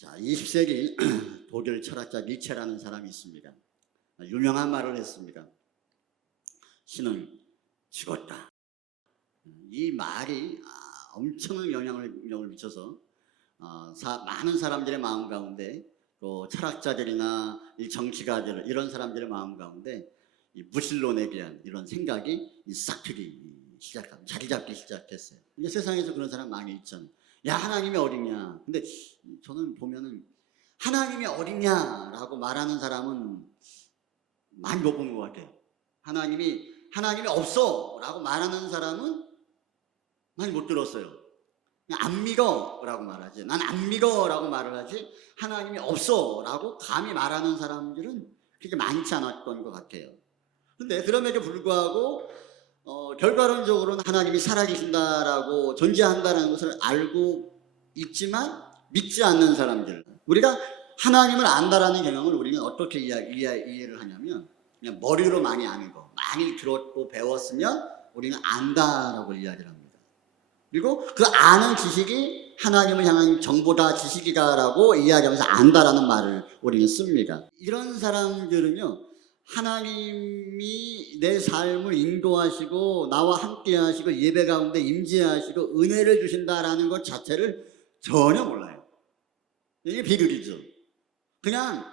자, 20세기 독일 철학자 니체라는 사람이 있습니다. 유명한 말을 했습니다. 신은 죽었다. 이 말이 엄청난 영향을 미쳐서 많은 사람들의 마음 가운데, 또 철학자들이나 이 정치가들, 이런 사람들의 마음 가운데 이 무신론에 대한 이런 생각이 싹 트기 시작합니다. 자리 잡기 시작했어요. 근데 세상에서 그런 사람 많이 있잖아요. 야, 하나님이 어딨냐. 근데 저는 보면은 하나님이 어딨냐라고 말하는 사람은 많이 못 본 것 같아요. 하나님이 없어 라고 말하는 사람은 많이 못 들었어요. 그냥 안 믿어 라고 말하지. 난 안 믿어 라고 말을 하지, 하나님이 없어 라고 감히 말하는 사람들은 그렇게 많지 않았던 것 같아요. 근데 그럼에도 불구하고 결과론적으로는 하나님이 살아계신다라고, 존재한다는 것을 알고 있지만 믿지 않는 사람들, 우리가 하나님을 안다라는 경험을 우리는 어떻게 이해를 하냐면, 그냥 머리로 많이 아는 거, 많이 들었고 배웠으면 우리는 안다라고 이야기를 합니다. 그리고 그 아는 지식이 하나님을 향한 정보다, 지식이다라고 이야기하면서 안다라는 말을 우리는 씁니다. 이런 사람들은요, 하나님이 내 삶을 인도하시고 나와 함께 하시고 예배 가운데 임재하시고 은혜를 주신다라는 것 자체를 전혀 몰라요. 이게 비극이죠. 그냥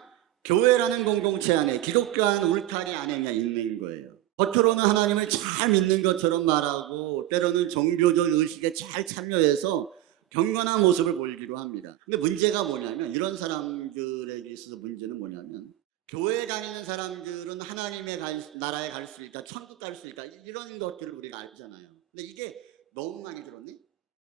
교회라는 공동체 안에, 기독교한 울타리 안에 그냥 있는 거예요. 겉으로는 하나님을 잘 믿는 것처럼 말하고 때로는 종교적 의식에 잘 참여해서 경건한 모습을 보이기도 합니다. 근데 문제가 뭐냐면, 이런 사람들에게 있어서 문제는 뭐냐면, 교회에 다니는 사람들은 하나님의 나라에 갈 수 있다, 천국 갈 수 있다, 이런 것들을 우리가 알잖아요. 근데 이게 너무 많이 들었네?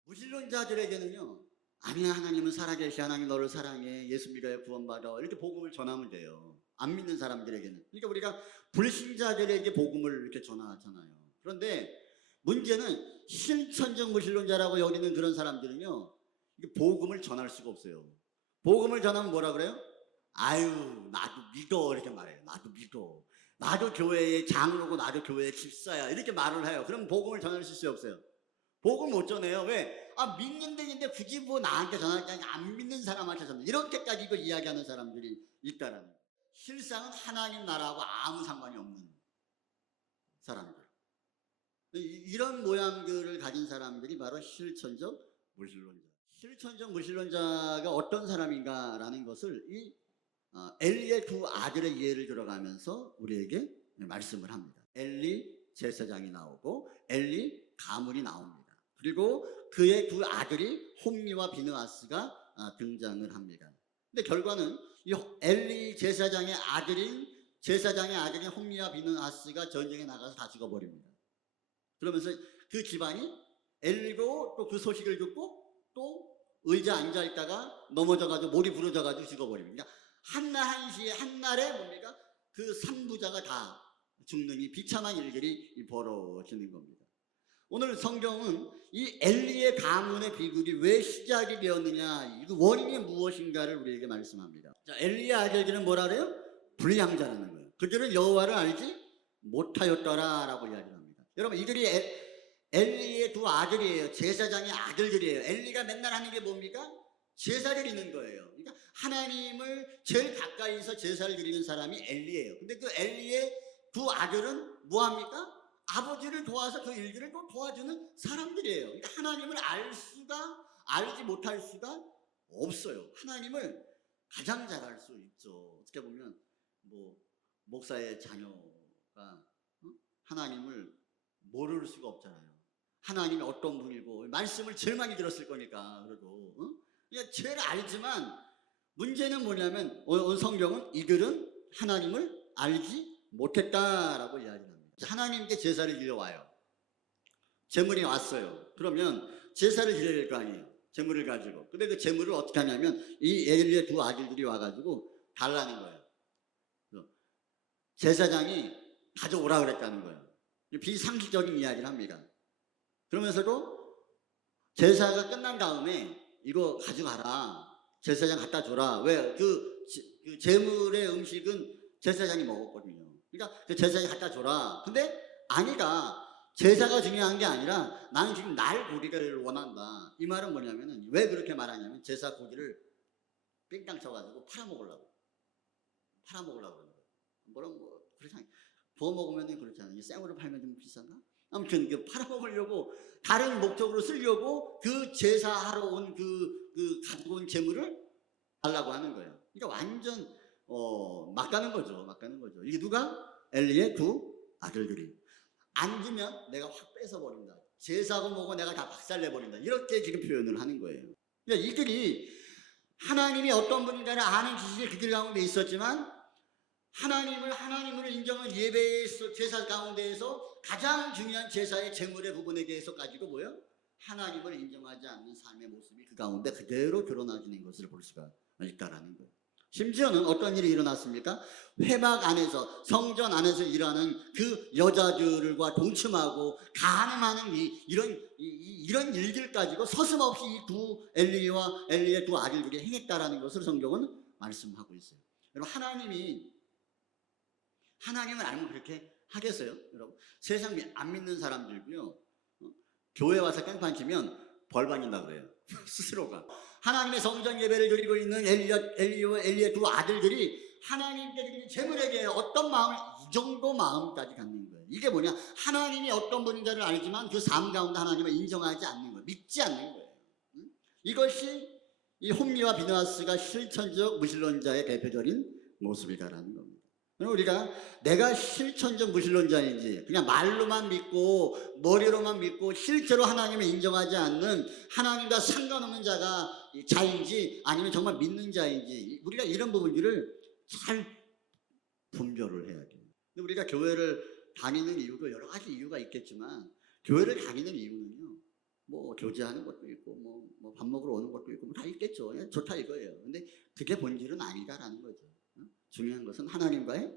무신론자들에게는요, 아니야, 하나님은 살아계시, 하나님 너를 사랑해, 예수 믿어야 구원받아, 이렇게 복음을 전하면 돼요. 안 믿는 사람들에게는. 그러니까 우리가 불신자들에게 복음을 이렇게 전하잖아요. 그런데 문제는 실천적 무신론자라고 여기는 그런 사람들은요, 복음을 전할 수가 없어요. 복음을 전하면 뭐라 그래요? 아유, 나도 믿어, 이렇게 말해요. 나도 믿어, 나도 교회의 장로고 나도 교회의 집사야, 이렇게 말을 해요. 그럼 복음을 전할 수 없어요. 복음 못 전해요. 왜? 믿는데 굳이 뭐 나한테 전할 게 아니라 안 믿는 사람한테 전해, 이렇게까지 이걸 이야기하는 사람들이 있다라는 거예요. 실상은 하나님 나라하고 아무 상관이 없는 사람들, 이런 모양들을 가진 사람들이 바로 실천적 무신론자. 실천적 무신론자가 어떤 사람인가라는 것을 이 엘리의 두 아들의 예를 들어가면서 우리에게 말씀을 합니다. 엘리 제사장이 나오고 엘리 가문이 나옵니다. 그리고 그의 두 아들이 홈리와 비느하스가 등장을 합니다. 근데 결과는 이 엘리 제사장의 아들인 홈리와 비느하스가 전쟁에 나가서 다 죽어버립니다. 그러면서 그 집안이 엘리고 또 그 소식을 듣고 또 의자 앉아있다가 넘어져가지고 몰이 부러져가지고 죽어버립니다. 한날에 뭡니까? 그 3부자가 다 죽는 이 비참한 일들이 벌어지는 겁니다. 오늘 성경은 이 엘리의 가문의 비극이 왜 시작이 되었느냐, 그 원인이 무엇인가를 우리에게 말씀합니다. 자, 엘리의 아들들은 뭐라 그래요? 불량자라는 거예요. 그들은 여호와를 알지 못하였더라라고 이야기합니다. 여러분, 이들이 엘리의 두 아들이에요. 제사장의 아들들이에요. 엘리가 맨날 하는 게 뭡니까? 제사를 드리는 거예요. 그러니까 하나님을 제일 가까이서 제사를 드리는 사람이 엘리예요. 근데 그 엘리의 두 아들은 뭐합니까? 아버지를 도와서 그 일들을 또 도와주는 사람들이에요. 그러니까 하나님을 알지 못할 수가 없어요. 하나님을 가장 잘 알 수 있죠. 어떻게 보면 뭐 목사의 자녀가 하나님을 모를 수가 없잖아요. 하나님이 어떤 분이고 말씀을 제일 많이 들었을 거니까. 그래도 그러니까 제일 알지만 문제는 뭐냐면 성경은 이들은 하나님을 알지 못했다라고 이야기합니다. 하나님께 제사를 드려와요. 제물이 왔어요. 그러면 제사를 드려야 될 거 아니에요. 제물을 가지고. 근데 그 제물을 어떻게 하냐면 이 엘리의 두 아들들이 와가지고 달라는 거예요. 제사장이 가져오라 그랬다는 거예요. 비상식적인 이야기를 합니다. 그러면서도 제사가 끝난 다음에 이거 가져가라, 제사장 갖다 줘라. 왜? 그 제물의 음식은 제사장이 먹었거든요. 그러니까 그 제사장이 갖다 줘라. 근데 아니다, 제사가 중요한 게 아니라 나는 지금 날 고기를 원한다. 이 말은 뭐냐면은, 왜 그렇게 말하냐면 제사 고기를 뺑땅 쳐가지고 팔아먹으려고 그러는 거예요. 뭐라고 뭐 그렇잖아요. 구워 먹으면 그렇잖아요. 생으로 팔면 좀 비싼가? 아무튼 그 팔아먹으려고 다른 목적으로 쓰려고 그 제사하러 온 가지고 온 재물을 달라고 하는 거예요. 그러니까 완전 막 가는 거죠. 이게 누가? 엘리의 두 아들들이. 안 주면 내가 확 뺏어버린다. 제사하고 뭐고 내가 다 박살내버린다. 이렇게 지금 표현을 하는 거예요. 그러니까 이들이 하나님이 어떤 분인가를 아는 지식이 그들 가운데 있었지만 하나님으로 인정한 예배에서 제사 가운데에서 가장 중요한 제사의 제물의 부분에 대해서 가지고 뭐요? 하나님을 인정하지 않는 삶의 모습이 그 가운데 그대로 드러나지는 것을 볼 수가 있다라는 거예요. 심지어는 어떤 일이 일어났습니까? 회막 안에서 성전 안에서 일하는 그 여자들과 동침하고 간음하는 이런 일들 가지고 서슴없이 이 두 엘리와 엘리의 두 아들들이 행했다라는 것을 성경은 말씀하고 있어요. 여러분 하나님을 알면 그렇게 하겠어요? 여러분 세상 안 믿는 사람들고요. 교회 와서 깽판 치면 벌 받는다 그래요. 스스로가. 하나님의 성전 예배를 드리고 있는 엘리와 엘리의 두 아들들이 하나님께 드리는 제물에 대해 어떤 마음을 이 정도 마음까지 갖는 거예요. 이게 뭐냐? 하나님이 어떤 분인가를 알지만 그 삶 가운데 하나님을 인정하지 않는 거예요. 믿지 않는 거예요. 이것이 이 홈리와 비느하스가 실천적 무신론자의 대표적인 모습이다라는 겁니다. 우리가 내가 실천적 무신론자인지 그냥 말로만 믿고 머리로만 믿고 실제로 하나님을 인정하지 않는 하나님과 상관없는 자인지 아니면 정말 믿는 자인지 우리가 이런 부분들을 잘 분별을 해야 돼요. 근데 우리가 교회를 다니는 이유도 여러 가지 이유가 있겠지만 교회를 다니는 이유는요. 뭐 교제하는 것도 있고 뭐 밥 먹으러 오는 것도 있고 뭐 다 있겠죠. 좋다 이거예요. 근데 그게 본질은 아니다라는 거죠. 중요한 것은 하나님과의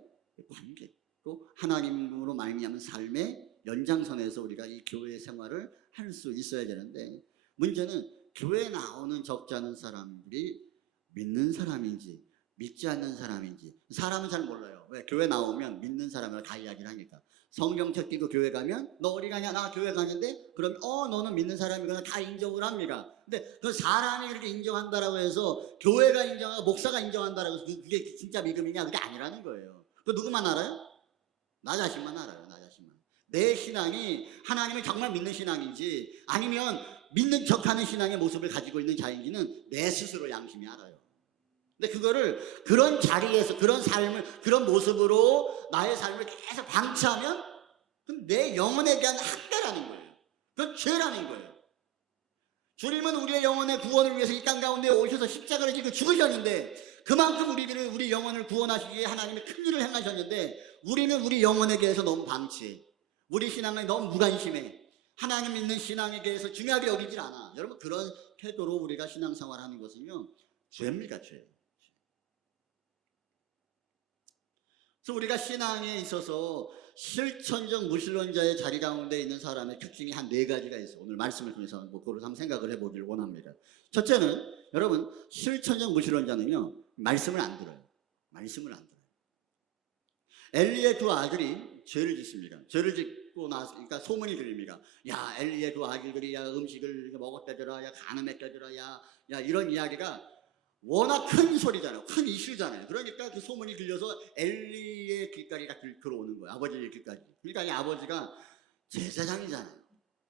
관계 또 하나님으로 말미암은 삶의 연장선에서 우리가 이 교회 생활을 할 수 있어야 되는데 문제는 교회에 나오는 적지 않은 사람들이 믿는 사람인지 믿지 않는 사람인지 사람은 잘 몰라요. 왜? 교회 나오면 믿는 사람이라 다 이야기를 하니까. 성경책 띄고 교회 가면 너 어디 가냐? 나 교회 가는데 그럼 너는 믿는 사람이거나 다 인정을 합니다. 근데 그 사람이 그렇게 인정한다라고 해서 교회가 인정하고 목사가 인정한다라고 해서 그게 진짜 믿음이냐? 그게 아니라는 거예요. 그 누구만 알아요? 나 자신만 알아요. 나 자신만. 내 신앙이 하나님을 정말 믿는 신앙인지 아니면 믿는 척하는 신앙의 모습을 가지고 있는 자인지는 내 스스로 양심이 알아요. 근데 그거를 그런 자리에서 그런 삶을 그런 모습으로 나의 삶을 계속 방치하면 그건 내 영혼에 대한 학대라는 거예요. 그건 죄라는 거예요. 주님은 우리의 영혼의 구원을 위해서 이 땅 가운데 오셔서 십자가를 지고 죽으셨는데 그만큼 우리 영혼을 구원하시기 위해 하나님이 큰 일을 행하셨는데 우리는 우리 영혼에 대해서 너무 방치해. 우리 신앙에 너무 무관심해. 하나님 믿는 신앙에 대해서 중요하게 여기질 않아. 여러분 그런 태도로 우리가 신앙생활하는 것은요 죄입니다. 죄. 그래서 우리가 신앙에 있어서 실천적 무신론자의 자리 가운데 있는 사람의 특징이 한 4가지가 있어요. 오늘 말씀을 통해서 그걸 한번 생각을 해보기를 원합니다. 첫째는 여러분 실천적 무신론자는요 말씀을 안 들어요. 말씀을 안 들어요. 엘리의 두 아들이 죄를 짓습니다. 죄를 짓고 나서 그러니까 소문이 들립니다. 야 엘리의 두 아들들이 야 음식을 먹었다더라, 야 간음했다더라, 야 이런 이야기가 워낙 큰 소리잖아요. 큰 이슈잖아요. 그러니까 그 소문이 들려서 엘리의 귀까지 다 들어오는 거예요. 아버지의 귀까지. 그러니까 이 아버지가 제사장이잖아요.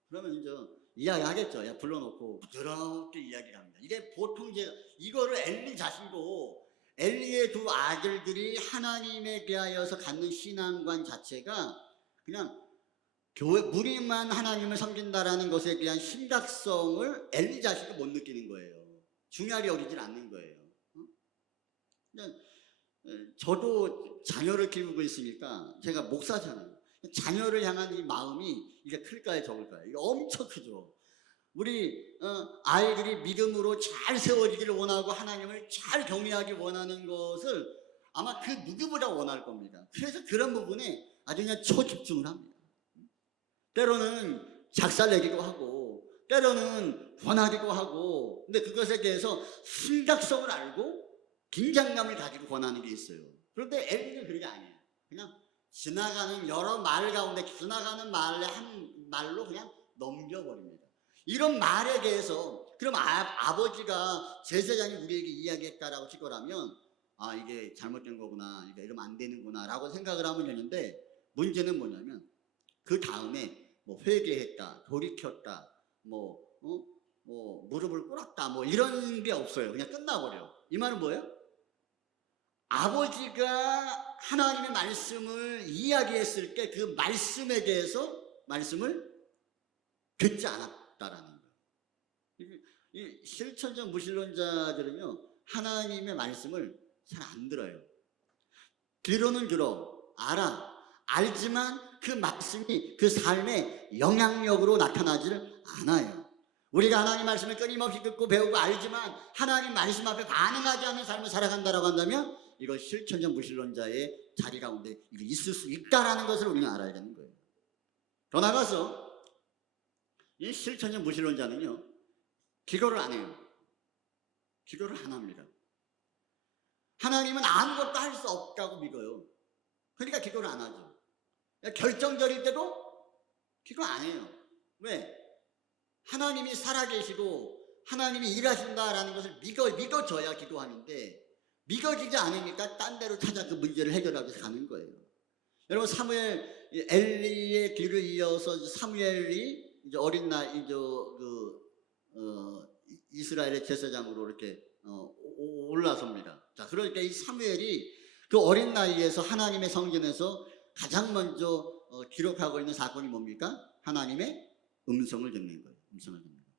그러면 이제 이야기하겠죠. 야 불러놓고 부드럽게 이야기를 합니다. 이게 보통 이거를 엘리 자신도 엘리의 두 아들들이 하나님에 대하여서 갖는 신앙관 자체가 그냥 교회 무리만 하나님을 섬긴다라는 것에 대한 심각성을 엘리 자신도 못 느끼는 거예요. 중요하게 여기질 않는 거예요. 저도 자녀를 키우고 있으니까 제가 목사잖아요. 자녀를 향한 이 마음이 이게 클까요, 적을까요? 이게 엄청 크죠. 우리 아이들이 믿음으로 잘 세워지기를 원하고 하나님을 잘 경외하기 원하는 것을 아마 그 누구보다 원할 겁니다. 그래서 그런 부분에 아주 그냥 초집중을 합니다. 때로는 작살내기도 하고 때로는 권하기도 하고 근데 그것에 대해서 심각성을 알고 긴장감을 가지고 권하는 게 있어요. 그런데 엘리는 그게 아니에요. 그냥 지나가는 여러 말 가운데 지나가는 말에 한 말로 그냥 넘겨버립니다. 이런 말에 대해서 그럼 아버지가 제사장이 우리에게 이야기했다라고 기도하면 아 이게 잘못된 거구나, 이게 이러면 안 되는구나 라고 생각을 하면 되는데, 문제는 뭐냐면 그 다음에 뭐 회개했다, 돌이켰다, 뭐 무릎을 꿇었다, 뭐 이런 게 없어요. 그냥 끝나버려. 이 말은 뭐예요? 아버지가 하나님의 말씀을 이야기했을 때 그 말씀에 대해서 말씀을 듣지 않았다라는 거예요. 이 실천적 무신론자들은요, 하나님의 말씀을 잘 안 들어요. 들어는 들어, 알지만 그 말씀이 그 삶의 영향력으로 나타나지를 않아요. 우리가 하나님 말씀을 끊임없이 듣고 배우고 알지만 하나님 말씀 앞에 반응하지 않는 삶을 살아간다라고 한다면 이건 실천적 무신론자의 자리 가운데 이게 있을 수 있다라는 것을 우리는 알아야 되는 거예요. 더 나아가서 이 실천적 무신론자는요, 기도를 안 해요. 기도를 안 합니다. 하나님은 아무것도 할 수 없다고 믿어요. 그러니까 기도를 안 하죠. 결정적일 때도 기도 안 해요. 왜? 하나님이 살아계시고 하나님이 일하신다라는 것을 믿어줘야 기도하는데, 믿어지지 않으니까 딴 데로 찾아 그 문제를 해결하고 가는 거예요. 여러분, 엘리의 뒤를 이어서 사무엘이 이제 어린 나이 이스라엘의 제사장으로 이렇게 올라섭니다. 자, 그럴 때 이 사무엘이 그 어린 나이에서 하나님의 성전에서 가장 먼저 기록하고 있는 사건이 뭡니까? 하나님의 음성을 듣는 거예요. 음성을 듣는 거예요.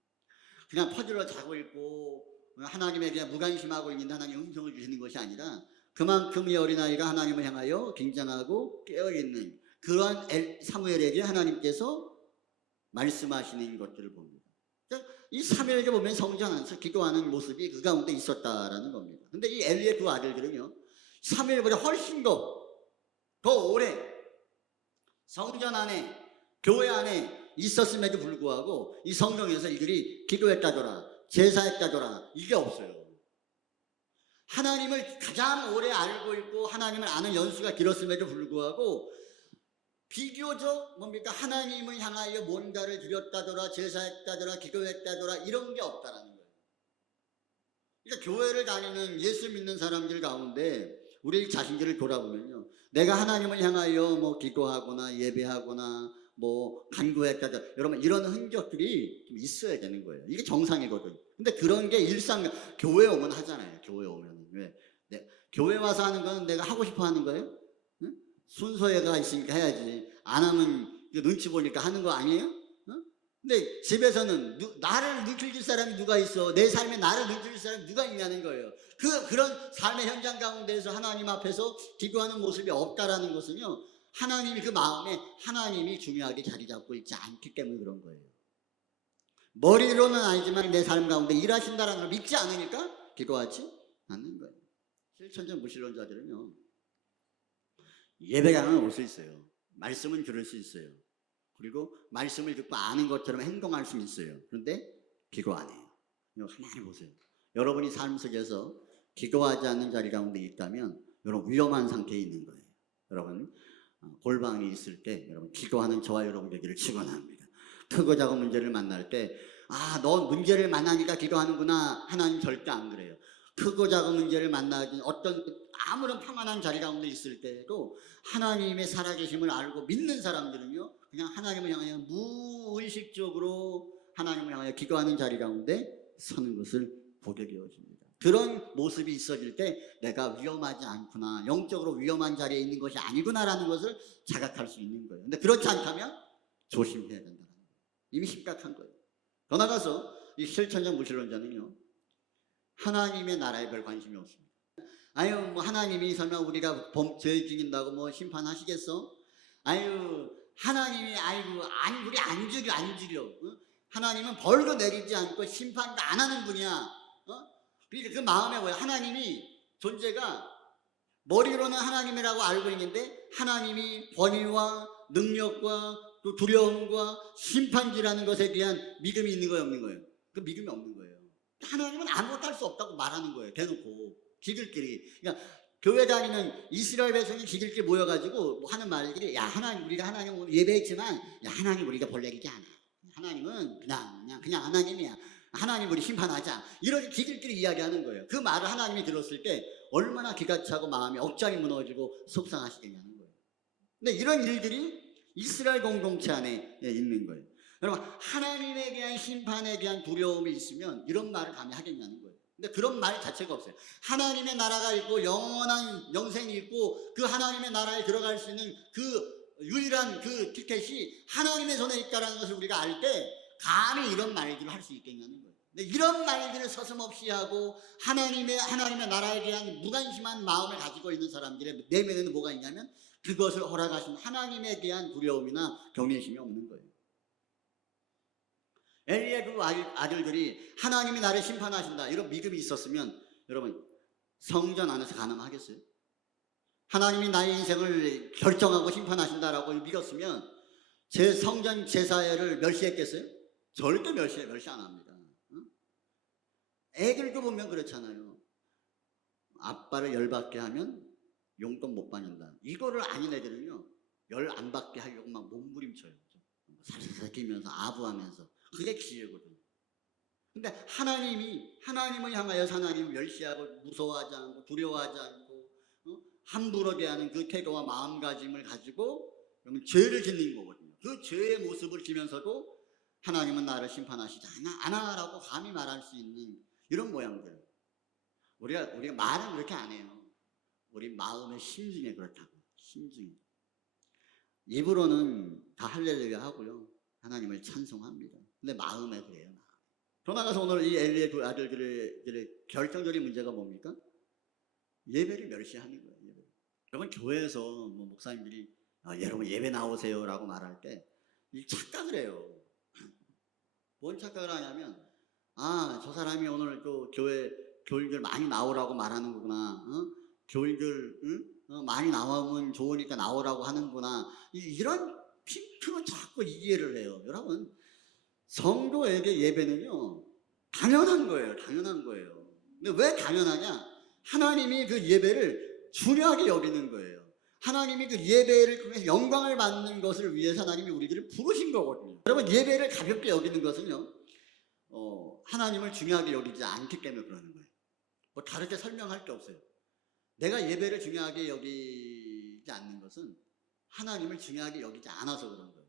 그냥 퍼즐로 자고 있고 하나님에 대한 무관심하고 있는데 하나님 음성을 주시는 것이 아니라 그만큼 이 어린아이가 하나님을 향하여 긴장하고 깨어있는 그러한 사무엘에게 하나님께서 말씀하시는 것들을 봅니다. 이 사무엘에게 보면 성전 안에서 기도하는 모습이 그 가운데 있었다라는 겁니다. 근데 이 엘리의 두 아들들은요, 사무엘보다 훨씬 더 오래 성전 안에, 교회 안에 있었음에도 불구하고 이 성경에서 이들이 기도했다더라, 제사했다더라, 이게 없어요. 하나님을 가장 오래 알고 있고 하나님을 아는 연수가 길었음에도 불구하고 비교적 하나님을 향하여 뭔가를 드렸다더라, 제사했다더라, 기도했다더라, 이런 게 없다라는 거예요. 그러니까 교회를 다니는 예수 믿는 사람들 가운데 우리 자신들을 돌아보면요, 내가 하나님을 향하여 기도하거나 예배하거나 간구했다더라, 여러분 이런 흔적들이 좀 있어야 되는 거예요. 이게 정상이거든. 근데 그런 게 교회 오면 하잖아요. 교회 오면. 왜? 교회 와서 하는 거는 내가 하고 싶어 하는 거예요? 응? 순서가 있으니까 해야지. 안 하면 눈치 보니까 하는 거 아니에요? 응? 근데 집에서는 나를 눈치줄 사람이 누가 있어? 내 삶에 나를 눈치줄 사람이 누가 있냐는 거예요. 그런 삶의 현장 가운데에서 하나님 앞에서 기도하는 모습이 없다라는 것은요, 하나님이 그 마음에 하나님이 중요하게 자리 잡고 있지 않기 때문에 그런 거예요. 머리로는 아니지만 내 삶 가운데 일하신다라는 걸 믿지 않으니까 기도하지 않는 거예요. 실천적 무신론자들은요, 예배당은 올 수 있어요. 말씀은 들을 수 있어요. 그리고 말씀을 듣고 아는 것처럼 행동할 수 있어요. 그런데 기도 안 해요. 가만히 보세요. 여러분이 삶 속에서 기도하지 않는 자리 가운데 있다면 여러분 위험한 상태에 있는 거예요. 여러분 골방에 있을 때 여러분 기도하는 저와 여러분 되기를 축원합니다. 크고 작은 문제를 만날 때 너 문제를 만나니까 기도하는구나. 하나님 절대 안 그래요. 크고 작은 문제를 만나긴 아무런 평안한 자리 가운데 있을 때도 하나님의 살아계심을 알고 믿는 사람들은요, 그냥 하나님을 향하여 무의식적으로 하나님을 향하여 기도하는 자리 가운데 서는 것을 보게 되어집니다. 그런 모습이 있어질 때 내가 위험하지 않구나, 영적으로 위험한 자리에 있는 것이 아니구나라는 것을 자각할 수 있는 거예요. 근데 그렇지 않다면 조심해야 된다는 거예요. 이미 심각한 거예요. 더 나가서 이 실천적 무신론자는요, 하나님의 나라에 별 관심이 없습니다. 하나님이 설마 우리가 죄 죽인다고 심판하시겠어? 하나님이 우리 안 죽여. 하나님은 벌도 내리지 않고 심판도 안 하는 분이야. 그 마음에 뭐야? 하나님이 존재가 머리로는 하나님이라고 알고 있는데 하나님이 권위와 능력과 또 두려움과 심판기라는 것에 대한 믿음이 있는 거예요, 없는 거예요? 그 믿음이 없는 거예요. 하나님은 아무것도 할 수 없다고 말하는 거예요, 대놓고. 지들끼리. 그러니까 교회 다니는 이스라엘 백성이 지들끼리 모여가지고 하는 말들이, 하나님, 우리가 하나님 오늘 예배했지만 하나님 우리가 볼 얘기지 않아. 하나님은 그냥 하나님이야. 하나님 우리 심판하자. 이렇게 지들끼리 이야기하는 거예요. 그 말을 하나님이 들었을 때 얼마나 기가 차고 마음이 억장이 무너지고 속상하시겠냐는 거예요. 근데 이런 일들이 이스라엘 공동체 안에 있는 거예요. 여러분, 하나님에 대한 심판에 대한 두려움이 있으면 이런 말을 감히 하겠냐는 거예요. 근데 그런 말 자체가 없어요. 하나님의 나라가 있고 영원한 영생이 있고 그 하나님의 나라에 들어갈 수 있는 그 유일한 그 티켓이 하나님의 손에 있다는 것을 우리가 알 때 감히 이런 말들을 할 수 있겠냐는 거예요. 근데 이런 말들을 서슴없이 하고 하나님의 나라에 대한 무관심한 마음을 가지고 있는 사람들의 내면에는 뭐가 있냐면 그것을 허락하신 하나님에 대한 두려움이나 경외심이 없는 거예요. 엘리의 그 아들들이 하나님이 나를 심판하신다 이런 믿음이 있었으면 여러분 성전 안에서 가능하겠어요? 하나님이 나의 인생을 결정하고 심판하신다라고 믿었으면 제 성전 제사를 멸시했겠어요? 절대 멸시 안 합니다. 애들도 보면 그렇잖아요. 아빠를 열받게 하면 용돈 못 받는다. 이거를 아닌 애들은요, 열 안 받게 하려고 막 몸부림쳐요. 살살 끼면서 아부하면서. 그게 기회거든요. 근데 하나님을 향하여서 하나님을 멸시하고 무서워하지 않고 두려워하지 않고 함부로 대하는 그 태도와 마음가짐을 가지고 그러면 죄를 짓는 거거든요. 그 죄의 모습을 지면서도 하나님은 나를 심판하시지 않아라고 감히 말할 수 있는 이런 모양들. 우리가 말은 그렇게 안 해요. 우리 마음의 심중에 그렇다고. 심중에. 입으로는 다 할렐루야 하고요. 하나님을 찬송합니다. 근데 마음에 그래요. 더 나가서 오늘 이 엘리의 두 아들들의 결정적인 문제가 뭡니까? 예배를 멸시하는 거예요. 예배. 여러분 교회에서 뭐 목사님들이 여러분 예배 나오세요라고 말할 때 착각을 해요. 뭔 착각을 하냐면 저 사람이 오늘 또 교인들 많이 나오라고 말하는 거구나. 교인들 많이 나오면 좋으니까 나오라고 하는구나. 이런 핑크는 자꾸 이해를 해요. 여러분 성도에게 예배는요 당연한 거예요. 당연한 거예요. 근데 왜 당연하냐? 하나님이 그 예배를 중요하게 여기는 거예요. 하나님이 그 예배를 통해서 영광을 받는 것을 위해서 하나님이 우리들을 부르신 거거든요. 여러분 예배를 가볍게 여기는 것은요 하나님을 중요하게 여기지 않기 때문에 그러는 거예요. 뭐 다르게 설명할 게 없어요. 내가 예배를 중요하게 여기지 않는 것은 하나님을 중요하게 여기지 않아서 그런 거예요.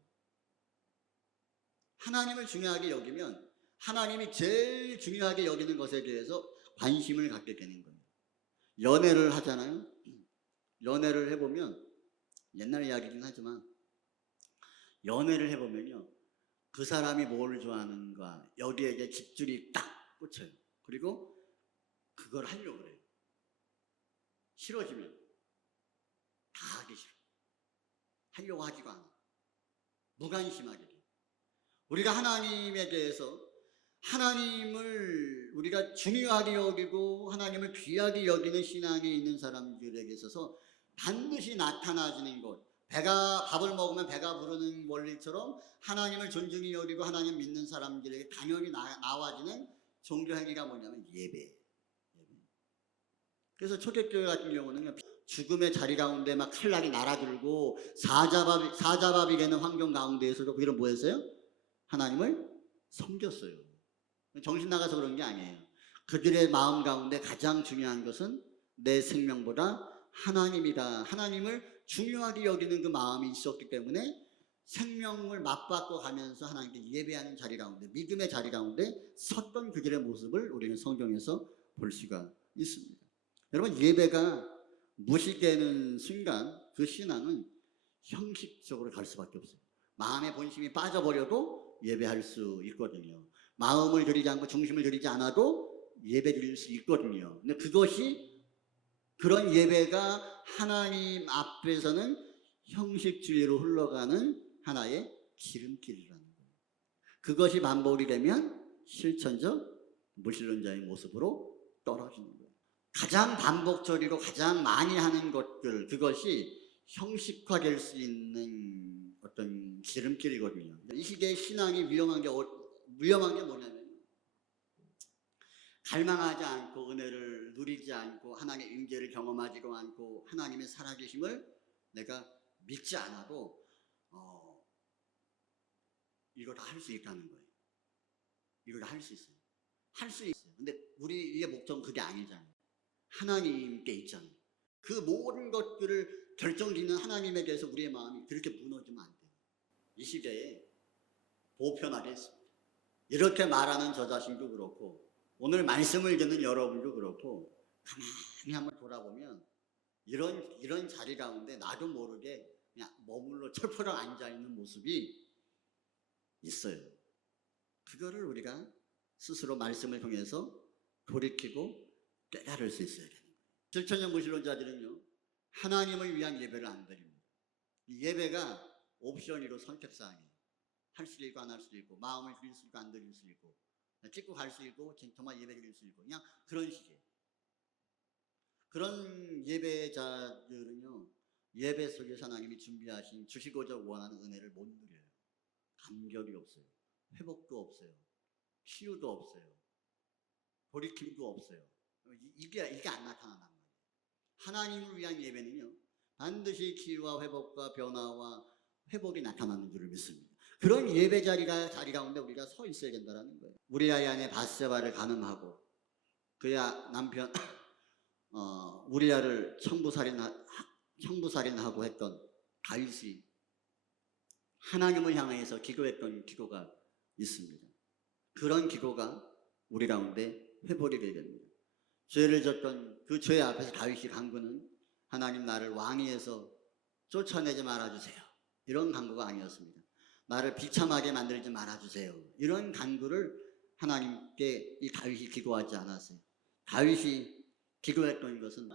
하나님을 중요하게 여기면 하나님이 제일 중요하게 여기는 것에 대해서 관심을 갖게 되는 거예요. 연애를 하잖아요. 연애를 해보면 옛날 이야기긴 하지만 연애를 해보면요 그 사람이 뭘 좋아하는가 여기에 이제 집중이 딱 꽂혀요. 그리고 그걸 하려고 그래요. 싫어지면 다 하기 싫어. 하려고 하지도 않아. 무관심하게 돼. 우리가 하나님에 대해서 하나님을 우리가 중요하게 여기고 하나님을 귀하게 여기는 신앙에 있는 사람들에게 있어서 반드시 나타나지는 것, 밥을 먹으면 배가 부르는 원리처럼 하나님을 존중히 여기고 하나님 믿는 사람들에게 당연히 나와지는 종교 행위가 뭐냐면 예배. 그래서 초대교회 같은 경우는 죽음의 자리 가운데 막 칼날이 날아들고 사자밥이 되는 환경 가운데에서도 그들은 뭐 했어요? 하나님을 섬겼어요. 정신 나가서 그런 게 아니에요. 그들의 마음 가운데 가장 중요한 것은 내 생명보다 하나님이다. 하나님을 중요하게 여기는 그 마음이 있었기 때문에 생명을 맞받고 가면서 하나님께 예배하는 자리 가운데 믿음의 자리 가운데 섰던 그들의 모습을 우리는 성경에서 볼 수가 있습니다. 여러분 예배가 무시되는 순간 그 신앙은 형식적으로 갈 수밖에 없어요. 마음의 본심이 빠져버려도 예배할 수 있거든요. 마음을 들이지 않고 중심을 들이지 않아도 예배 드릴 수 있거든요. 근데 그런 예배가 하나님 앞에서는 형식주의로 흘러가는 하나의 지름길이라는 거예요. 그것이 반복이 되면 실천적 무신론자의 모습으로 떨어지는 거예요. 가장 반복적이고 가장 많이 하는 것들 그것이 형식화될 수 있는 어떤 지름길이거든요. 이 시대의 신앙이 위험한 게 뭐냐면 갈망하지 않고 은혜를 누리지 않고 하나님의 임재를 경험하지도 않고 하나님의 살아계심을 내가 믿지 않아도 이거 다 할 수 있다는 거예요. 이거 다 할 수 있어요. 할 수 있어요. 근데 우리의 목적은 그게 아니잖아요. 하나님께 있잖아요. 그 모든 것들을 결정짓는 하나님에게서 우리의 마음이 그렇게 무너지면 안 돼요. 이 시대에 보편하게 했습니다. 이렇게 말하는 저 자신도 그렇고 오늘 말씀을 듣는 여러분도 그렇고 가만히 한번 돌아보면 이런 자리 가운데 나도 모르게 그냥 머물러 철퍼덕 앉아있는 모습이 있어요. 그거를 우리가 스스로 말씀을 통해서 돌이키고 깨달을 수 있어야 돼요. 실천적 무신론자들은요, 하나님을 위한 예배를 안 드립니다. 이 예배가 옵션이로 선택사항이에요. 할 수도 있고 안 할 수도 있고, 마음을 드릴 수 있고 안 드릴 수 있고, 찍고 갈 수 있고 정말 예배 드릴 수 있고, 그냥 그런 식이에요. 그런 예배자들은요, 예배 속에서 하나님이 준비하신 주시고자 원하는 은혜를 못 누려요. 감격이 없어요. 회복도 없어요. 치유도 없어요. 돌이킴도 없어요. 이게 안 나타난단 말이에요. 하나님을 위한 예배는요, 반드시 치유와 회복과 변화와 회복이 나타나는 줄을 믿습니다. 그런 예배 자리 가운데 우리가 서 있어야 된다는 거예요. 우리아의 아내 밧세바를 간음하고 그의 남편 우리아를 청부살인하고 했던 다윗이 하나님을 향해서 기도했던 기도가 있습니다. 그런 기도가 우리 가운데 회복이 되게 됩니다. 죄를 졌던 그 죄 앞에서 다윗이 간구는 하나님 나를 왕위에서 쫓아내지 말아주세요. 이런 간구가 아니었습니다. 나를 비참하게 만들지 말아주세요. 이런 간구를 하나님께 이 다윗이 기도하지 않았어요. 다윗이 기도했던 것은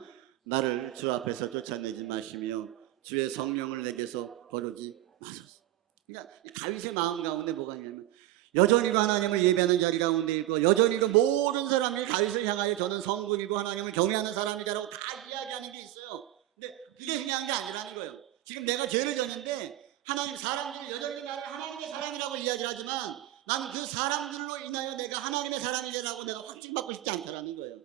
나를 주 앞에서 쫓아내지 마시며 주의 성령을 내게서 거두지 마소서. 그러니까 다윗의 마음 가운데 뭐가 있냐면 여전히도 하나님을 예배하는 자리 가운데 있고 여전히도 모든 사람이 다윗을 향하여 저는 성군이고 하나님을 경외하는 사람이다라고 다 이야기하는 게 있어요. 근데 그게 중요한 게 아니라는 거예요. 지금 내가 죄를 졌는데 하나님 사람들이 여전히 나를 하나님의 사람이라고 이야기를 하지만 나는 그 사람들로 인하여 내가 하나님의 사람이라고 내가 확증받고 싶지 않다라는 거예요.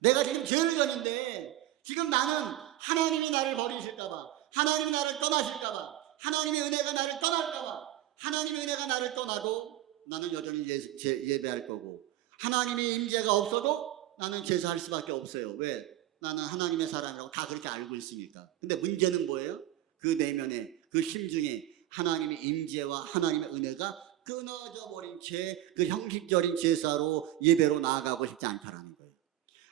내가 지금 죄를 졌는데 지금 나는 하나님이 나를 버리실까봐, 하나님이 나를 떠나실까봐, 하나님의 은혜가 나를 떠날까봐, 하나님의 은혜가 나를 떠나도 나는 여전히 예배할 거고 하나님의 임재가 없어도 나는 제사할 수밖에 없어요. 왜? 나는 하나님의 사람이라고 다 그렇게 알고 있으니까. 근데 문제는 뭐예요? 그 내면에, 그 심중에 하나님의 임재와 하나님의 은혜가 끊어져 버린 채 그 형식적인 제사로 예배로 나아가고 싶지 않다라는 거예요.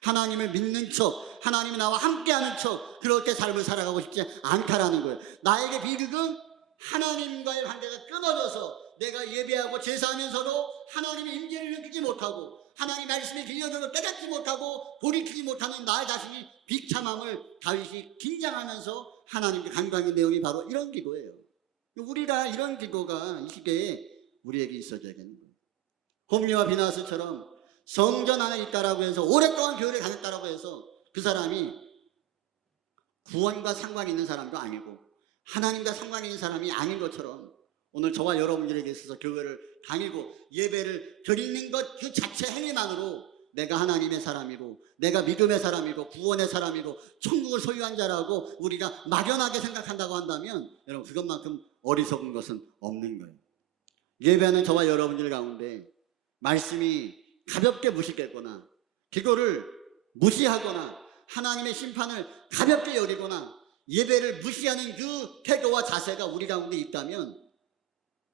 하나님을 믿는 척, 하나님이 나와 함께하는 척 그렇게 삶을 살아가고 싶지 않다라는 거예요. 나에게 비극은 하나님과의 관계가 끊어져서 내가 예배하고 제사하면서도 하나님의 임재를 느끼지 못하고 하나님 말씀이 들려줘도 깨닫지 못하고 돌이키지 못하는 나 자신이 비참함을 다윗이 긴장하면서 하나님께 간구하는 내용이 바로 이런 기도예요. 우리가 이런 기도가 이 시대에 우리에게 있어져야겠는 거예요. 홈리와 비나스처럼 성전 안에 있다라고 해서 오랫동안 교회를 다녔다라고 해서 그 사람이 구원과 상관이 있는 사람도 아니고 하나님과 상관이 있는 사람이 아닌 것처럼 오늘 저와 여러분들에게 있어서 교회를 다니고 예배를 드리는 것 그 자체 행위만으로 내가 하나님의 사람이고 내가 믿음의 사람이고 구원의 사람이고 천국을 소유한 자라고 우리가 막연하게 생각한다고 한다면 여러분 그것만큼 어리석은 것은 없는 거예요. 예배하는 저와 여러분들 가운데 말씀이 가볍게 무식했거나 기도를 무시하거나 하나님의 심판을 가볍게 여기거나 예배를 무시하는 그 태도와 자세가 우리 가운데 있다면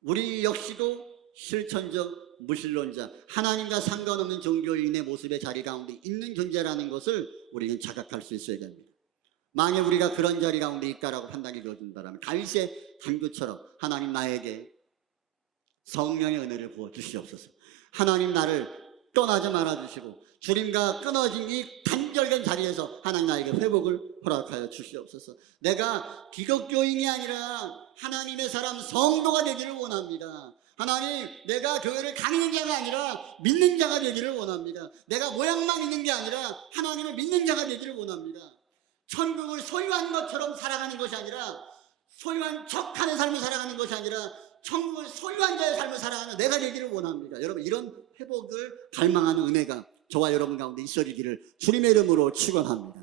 우리 역시도 실천적 무신론자, 하나님과 상관없는 종교인의 모습의 자리 가운데 있는 존재라는 것을 우리는 자각할 수 있어야 됩니다. 만약 우리가 그런 자리 가운데 있다라고 판단이 되어진다면 다윗의 간구처럼 하나님 나에게 성령의 은혜를 부어주시옵소서. 하나님 나를 떠나지 말아주시고 주님과 끊어진 이 단절된 자리에서 하나님 나에게 회복을 허락하여 주시옵소서. 내가 기독교인이 아니라 하나님의 사람 성도가 되기를 원합니다. 하나님, 내가 교회를 다니는 자가 아니라 믿는 자가 되기를 원합니다. 내가 모양만 있는 게 아니라 하나님을 믿는 자가 되기를 원합니다. 천국을 소유한 것처럼 살아가는 것이 아니라 소유한 척하는 삶을 살아가는 것이 아니라 천국을 소유한 자의 삶을 살아가는 내가 되기를 원합니다. 여러분 이런 회복을 갈망하는 은혜가 저와 여러분 가운데 있어지기를 주님의 이름으로 축원합니다.